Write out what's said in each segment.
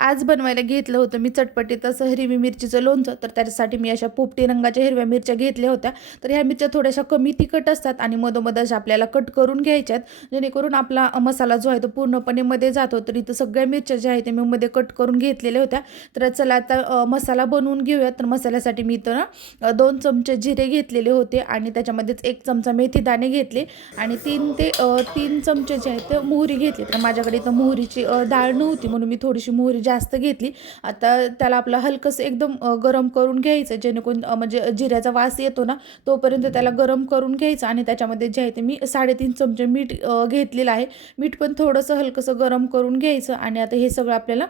आज बनवायला घेतलं होतं मी चटपटीत असं हिरवी मिरचीचं लोणचं. तर त्याच्यासाठी मी अशा पोपटी रंगाच्या हिरव्या मिरच्या घेतल्या होत्या. तर ह्या मिरच्या थोड्याशा कमी तिखट असतात आणि मधोमध अशा आपल्याला कट करून घ्यायच्यात, जेणेकरून आपला मसाला जो आहे तो पूर्णपणे मध्ये जातो. तर इथं सगळ्या मिरच्या ज्या आहेत ते मी मध्ये कट करून घेतलेल्या होत्या. तर चला आता मसाला बनवून घेऊया. तर मसाल्यासाठी मी इथं ना 2 चमचे जिरे घेतलेले होते आणि त्याच्यामध्येच 1 चमचा मेथी दाणे घेतले आणि 3 चमचे जे आहेत ते मोहरी घेतली. तर माझ्याकडे इथं मोहरीची डाळ नव्हती म्हणून मी थोडीशी मोहरी जास्त घेतली. आता त्याला आपलं हलकंसं एकदम गरम करून घ्यायचं, जेणेकरून म्हणजे जिऱ्याचा वास येतो ना तोपर्यंत त्याला गरम करून घ्यायचं. आणि त्याच्यामध्ये जे आहे ते मी 3.5 चमचे मीठ घेतलेलं आहे. मीठ पण थोडंसं हलकंसं गरम करून घ्यायचं आणि आता हे सगळं आपल्याला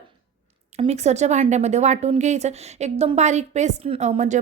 मिक्सरच्या भांड्यामध्ये वाटून घ्यायचं. एकदम बारीक पेस्ट म्हणजे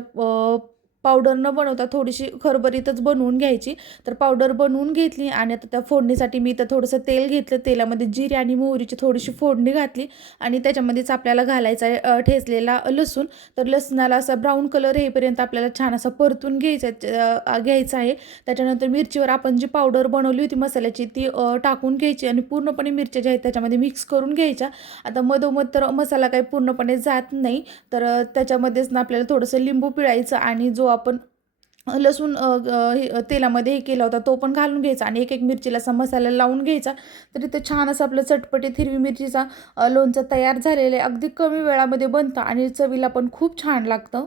पावडर न बनवता थोडीशी खरबरीतच बनवून घ्यायची. तर पावडर बनवून घेतली आणि आता त्या फोडणीसाठी मी इथं थोडंसं तेल घेतलं. तेलामध्ये जिरे आणि मोहरीची थोडीशी फोडणी घातली आणि त्याच्यामध्येच आपल्याला घालायचा आहे ठेचलेला लसूण. तर लसणाला असा ब्राऊन कलर येईपर्यंत आपल्याला छान असा परतून घ्यायचा आहे. त्याच्यानंतर मिरचीवर आपण जी पावडर बनवली होती मसाल्याची ती टाकून घ्यायची आणि पूर्णपणे मिरच्या ज्या आहेत त्याच्यामध्ये मिक्स करून घ्यायच्या. आता मधोमध तर मसाला काही पूर्णपणे जात नाही, तर त्याच्यामध्येच ना आपल्याला थोडंसं लिंबू पिळायचं आणि जो आपण लसूण तेलामध्ये हे केला होता तो पण घालून घ्यायचा आणि एक एक मिरचीला असा मसाला लावून घ्यायचा. तर इथं छान असं आपलं चटपटीत हिरवी मिरचीचा लोणचं तयार झालेलं आहे. अगदी कमी वेळामध्ये बनतं आणि चवीला पण खूप छान लागतं.